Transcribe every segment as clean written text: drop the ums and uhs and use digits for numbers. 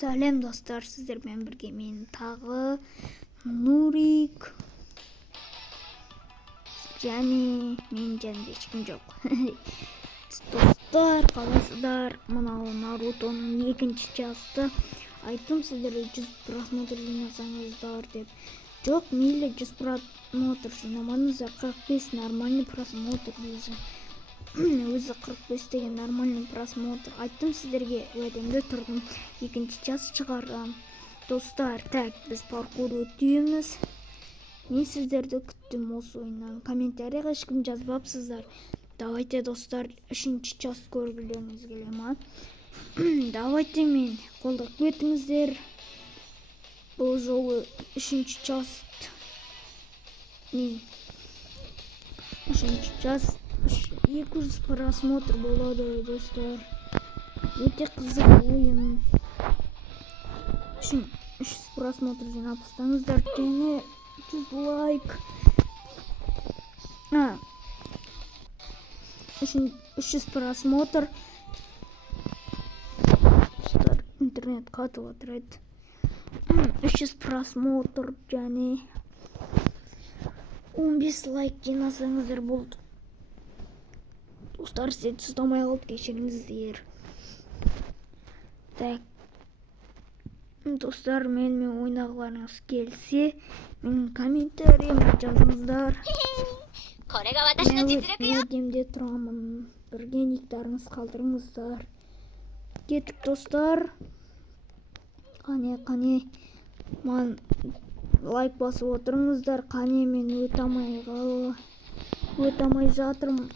Сәлем достар, сіздермен бірге мен тағы Нурик және мен жанымда ешкім жоқ. Достар, қалайсыздар? Мынау Нарутоның екінші часты. Айттым сіздерге 100 просмотр жинасаңыздар деп. Жоқ, мейлі 100 просмотр жинамаңыздар, 45 нормальный просмотр дейсің. Өзі 45 деген нормальный просмотр. Айттым сіздерге, уәдемде тұрдым. Екінші час шығарам. Достар, так, біз паркур өтеміз. Мен сіздерді күттім осы ойыннан. Комментарийға ешкім жазбапсыздар. Давайте, достар, үшінші час көргілеріңіз келе ма? Давайте мен қолдап кетіңіздер. Бұл жолы үшінші час. Үшінші час 200 просмотр болады, достар. Өте қызық ойын. 300 просмотр жинап ұстаңыздар, және 100 лайк. 300 просмотр. Достар, интернет қатып отырады. 300 просмотр, және 15 лайк жинасаңыздар болды. Достар, сізді ұстамай қалып кешіріңіздер. Так. Достар, менімен ойнағыларыңыз келсе, менің комментарийіме жазыңыздар. Мен өтемде тұрамын. Бірге никтарыңыз қалдырыңыздар. Кеттік, достар. Қане. Ман лайк басып отырыңыздар. Қане, мен өтамай жатырмын.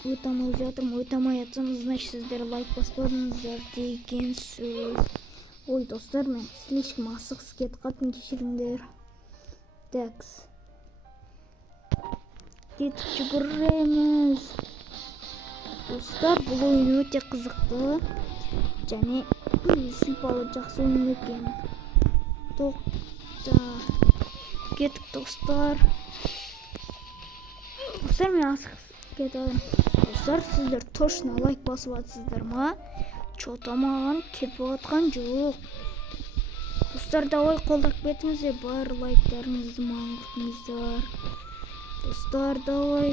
Өтамай атсаңыз, значит, сіздер лайк баспадыңыздар деген сөз. Ой, достар, мен слишком асығыс кетіп қалдым, кешіріңдер. Такс. Кетіп жүгіреміз. Достар, бұл ойын өте қызықты. Және сипалы жақсы ойын екен. Тоқта. Кеттік, достар. Достар, мен асығыс кетіп. Достар, сіздер точно лайк басып атсыздар ма? Чота маған кетіп атқан жоқ. Достар, давай қолдап кетіңіздер, бар лайктарыңызды маған күтіңіздер. Достар, давай,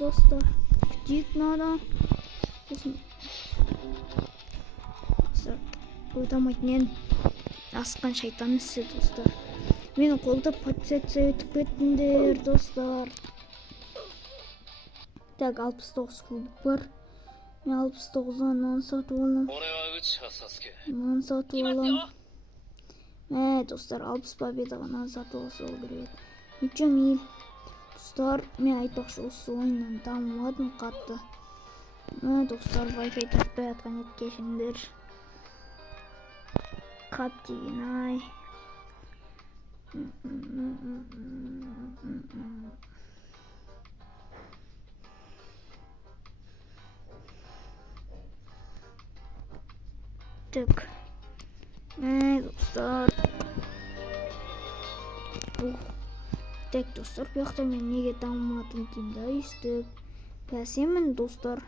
достар. Күтейік надо. Достар, өтамайтын асқан шайтан ісі, достар. Мені қолдап подсетсе өтіп кеттіңдер, достар. Так, 69 кубик бар. Мен 69-дан нан сатып алам. Достар, 60 победаға нан сатып алса ол керек. Ничего, мейл. Достар, мен айтпақшы осы ойыннан дамымадым қатты. Достар, Wi-Fi тартпай атқан ет кешіңдер. Қап деген ай. Так. Достар. Так, достар, бұяқта мен неге дамымадым деймді естіп. Пәсемін, достар.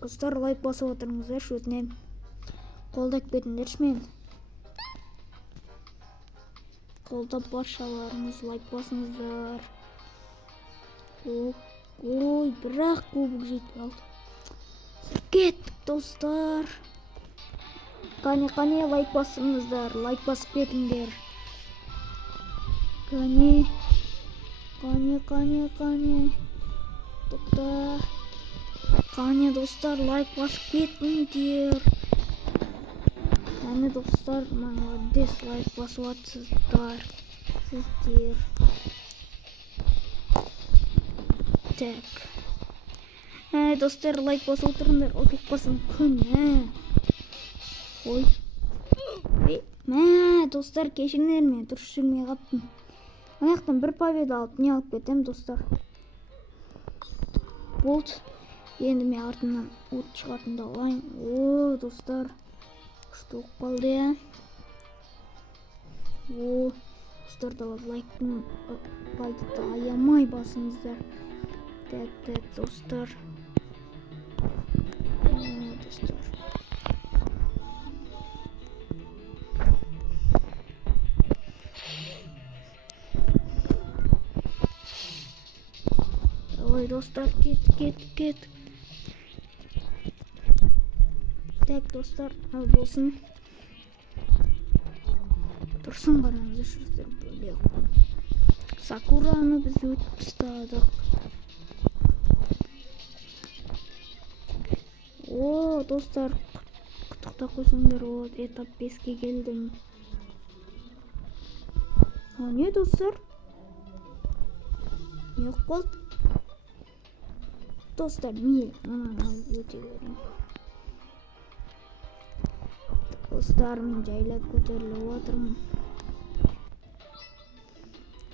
Достар, лайк басып отырыңыздар, шөтінен. Қолдап кетіңдерші мен. Қолдап баршаларыңыз лайк басыңыздар. Ой, бірақ кубик жетіп алды. Кеттік, достар. Қане, лайк басыңыздар, лайк басып кетіңдер. Қане. Тоқта. Қане, достар, лайк басып кетіңдер. Әне, достар, молодец, лайк басып атсыздар. Сіздер. Так. Достар, лайк басып отырыңдар, ұтылып қалсын күн. Ой. Достар, кешіріңдер, мен дұрыс жүрмей қаптым. Аяқтан бір победа алып, не алып кетем, достар. Болды. Енді мен артымнан от шығатынды алайын. Достар. Күшті оқ қалды, Достар, лайкты аямай басыңыздар. Так, достар. Ой, достар, кет. Так, достар, ал болсын. Тұрсын қараңыздар, шүріздер бөлек. Сакураны біз өтіп тастадық. О, достар, құттықтап қойсаңдар болады. Этап 5-ке келдім. Не, достар? Не болды? Достар, мейлі, мұнан алып өте көрейін. Достар, мен жайлап көтеріліп отырмын.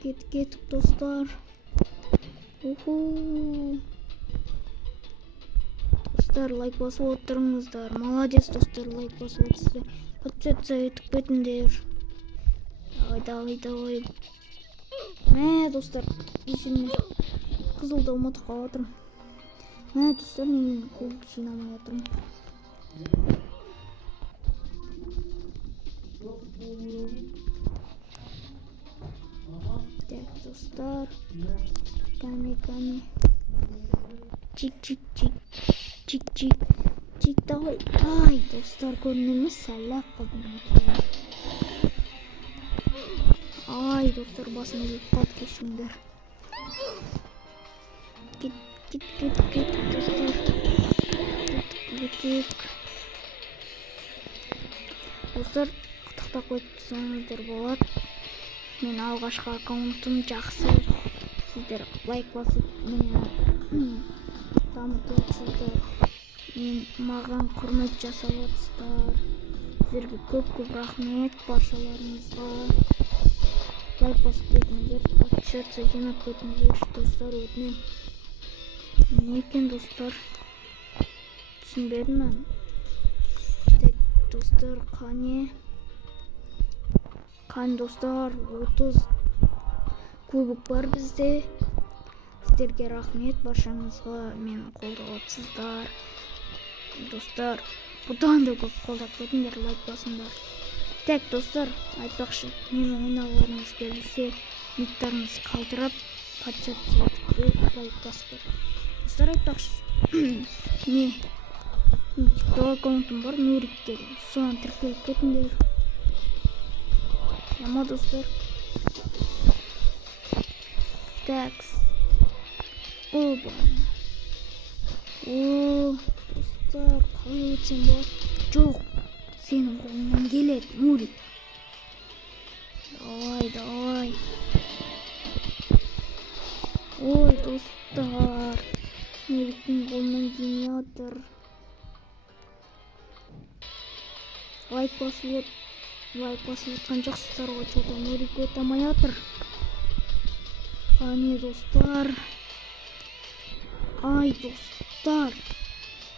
Кеттік, достар. Уху. Достар, лайк басып отырыңыздар. Молодец, достар, лайк басып отырсыздар. Подписаться етіп кетіңдер. Давай. Мә, достар, кешіріңдер. Қызылды ұмытып қалып отырмын. Мә, достар, неге кубок жинамай отырмын. Так, достар. Кәне. Чик, давай. Ай, достар, көрінеміз сәлі қылдым. Ай, достар, басын өтіп қалды, кешіріңдер. Кет, достар. Кеттік. Достар, құттықтап қойсаңыздар болады. Мен алғашқы аккаунтым жақсы. Сіздер лайк басып мені дамытып отырсыздар. Маған құрмет жасап отырсыздар. Сіздерге көп рахмет баршаларыңызға. Лайк басып кетіңіздер, подписаться жинап кетіңіздер, достар, өтінемін. Не екен, достар? Түсінбедім мен. Так, достар, Қан достар, 30 кубок бар бізде. Сіздерге рахмет, баршаңызға мені қолдап отырсыздар. Достар, бұдан да көп қолдап кетіңдер, лайк басыңдар. Так, достар, айтпақшы, менің ойнауларыңыз келсе, никтарыңыз қалдырап, подписаться етіп лайк басып. Достар, айтпақшы, не тикток аккаунтым бар, Нурик деген. Соған тіркеліп кетіңдер. Яма, достар. Такс. Оба. Достар, қалай өтсем болады? Жоқ, сенің қолыңнан келеді, Нурик. Давай. Ой, достар, Нуриктің қолынан келмей жатыр. Лайк басып отқан жақсыздар ғой, что-то Нурик өте алмай жатыр. Қане, достар. Ай, достар,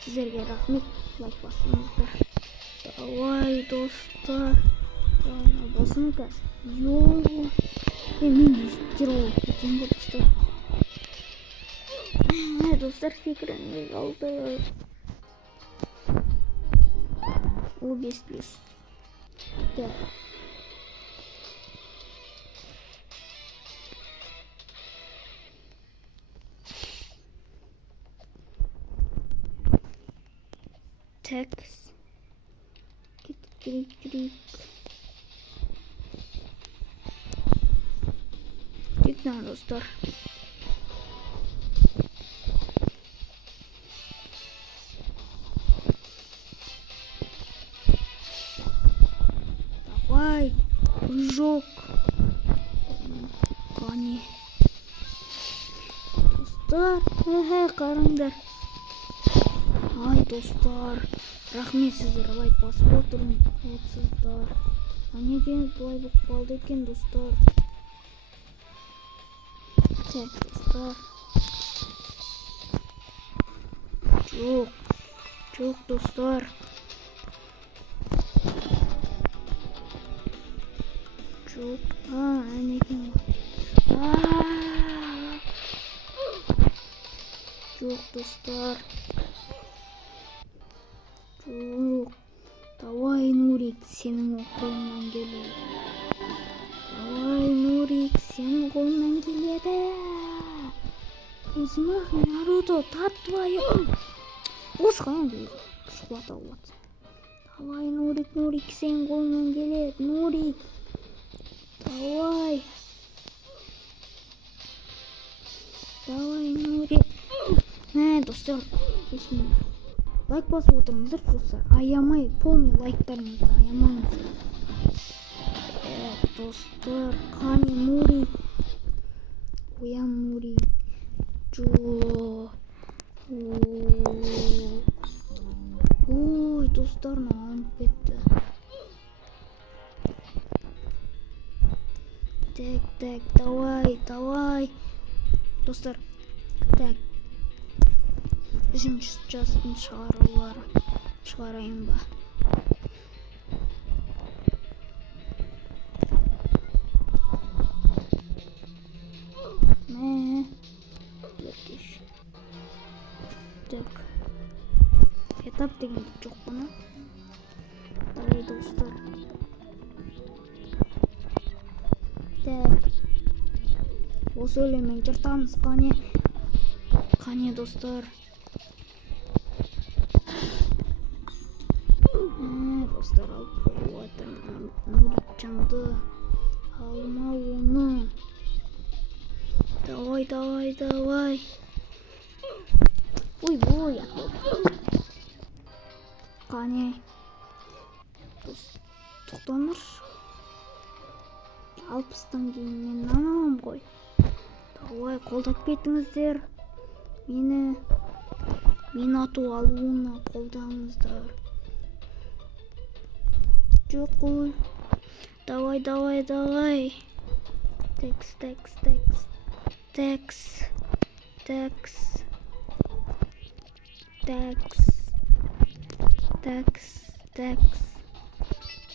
сіздерге рахмет, лайк басыңыздар. Давай, достар. Болсын қазір. Мен герой кетем ғой, достар. Достар, секіріңіз алды. О, 5. Да. Tekst. Klik. Tıklayın dostlar. Давай, прыжок. Қане. Достар, қараңдар. Ай, достар, рахмет, сіздер лайк басып отырсыздар. Неге бұлай болып қалды екен, достар? Так, достар. Жоқ, достар. Жоқ, әнекен. Жоқ, достар. Жоқ. Давай, Нурик, сенің қолыңнан келеді. Измахи, Наруто, тат твою. Осыған біз шұқылата болатсы. Давай, Нурик, сен қолынан келет, Нурик. Давай. Давай, Нурик. Достар, кешін. Лайк басып отырыңыздар, достар. Аямай, полный лайктарыңызды аямаңыздар. Достар, қане Нурик. Оян Нурик. Ой, достар, алынып кетті. Так, давай. Достар, так. Үшінші жастың шығарайын ба? Так. Этап деген жоқ бұны. Давай, достар. Так. Осы өлемен жыртамыз, қане достар. Достар, алып қойып отырмын. Нурикжанды алма оны. Давай. Ой, қане. Тоқтаңдар. 60-тан кейін мен аламын ғой. Давай, қолдап кетіңіздер. Мені ату алуына қолдаңыздар. Жоқ қой. Давай.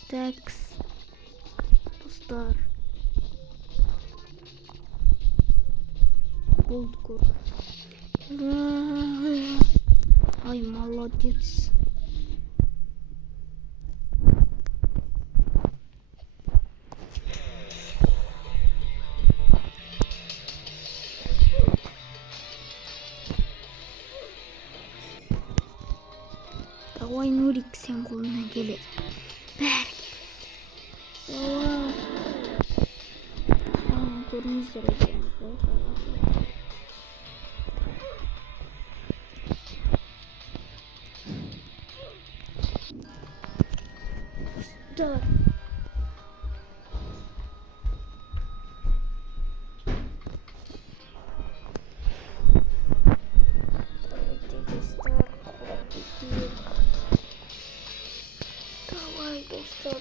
Такс. Достар. Болды көр. Ай, молодец. Давай, Нурик, сен қолынан келеді. Бәрі келеді. Давай. Көріңіздер өздеріңіз. Достар.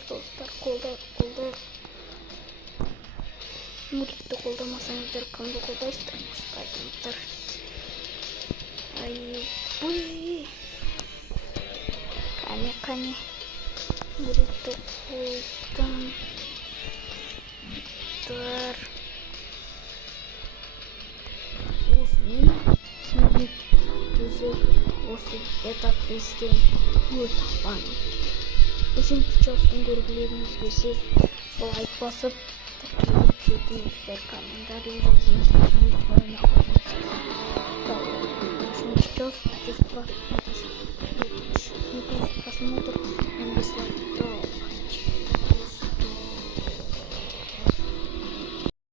Достар, қолдайық. Нурикті қолдамасаңыздар, кімді қолдайсыздар? Басқа айтыңыздар. Ай, бұй. Қане. Нурикті қолдаңдар. Осымен Нурик өзі осы этап бестен тапқан. Үшінші частың көргілеріңіз келсе, лайк басып, кетіңіздер, комментарий жазыңыздар, үшінші част, 200 просмотр, 15 лайк.